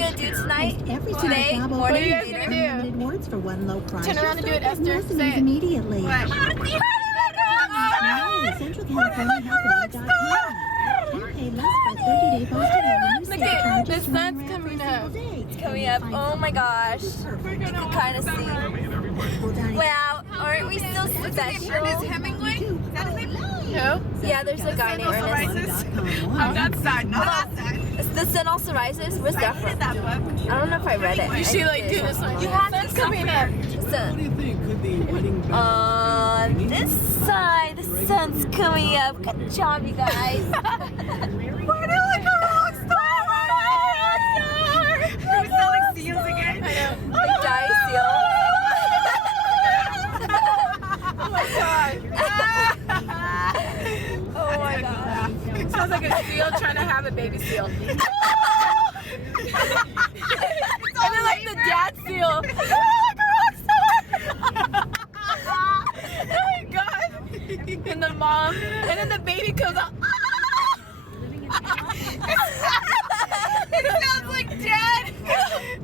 gonna do tonight? Every Today, single job morning, What are you guys later? gonna do? Unlimited words for one low price. Turn around and do it, You'll start Esther. listening Say it. immediately. What? No, CentralCaliforniaHelpline.com. You pay less for 30-day posting and new Look sale at charges the from sun's around coming for a up. single day. Coming up. Oh my gosh. You can kind of see. Wow, aren't we so special? Ernest Hemingway? Is that his name? Who? Yeah, there's a guy named Ernest. On that side, not that side. The Sun Also Rises? Where's that I read from? that book. I don't know if I read it. You should like do this one. You have Sun's to coming up. Sun. do you think? Could the wedding bells On this side, the sun's coming up. Good job, you guys. We're doing like a rock star! We're selling seals again. I know. Like die seal. Oh my god. Oh my god. Sounds like a seal trying to have a baby seal. And then like the dad seal. Oh my god. And the mom. And then the baby comes out. It sounds like dead.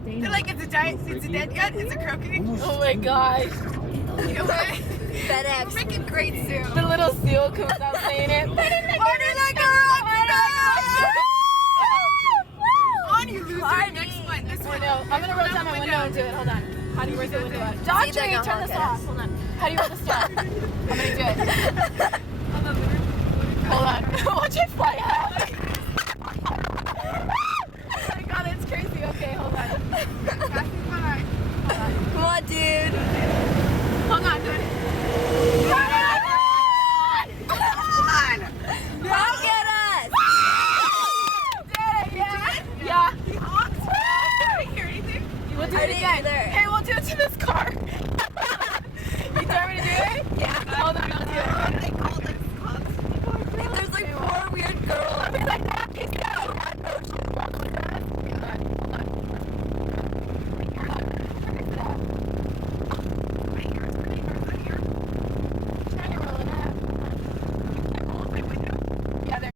They're like, it's a giant, it's a dead gut, it's a croaking. Oh my gosh. You know what? FedEx. We're making great soon. The little seal comes out saying it. Party like a rock star! On you loser. Party. Next one. This I one. know. I'm gonna roll down my window and do it. Hold on. How do you raise the window up? See, Daughtry, they're gonna turn honk this at off. us. Hold on. How do you roll the stop? I'm gonna do it. Hold on. Watch it fly out. Oh my god, it's crazy. Okay, hold on. Come on, dude. Hold on, do it. Honk at us. Yeah. He honked. I didn't hear anything. We'll do I it didn't again. either. Hey, we'll do it to this car. You dare me to do it? Yeah. Hold on, I'll do it.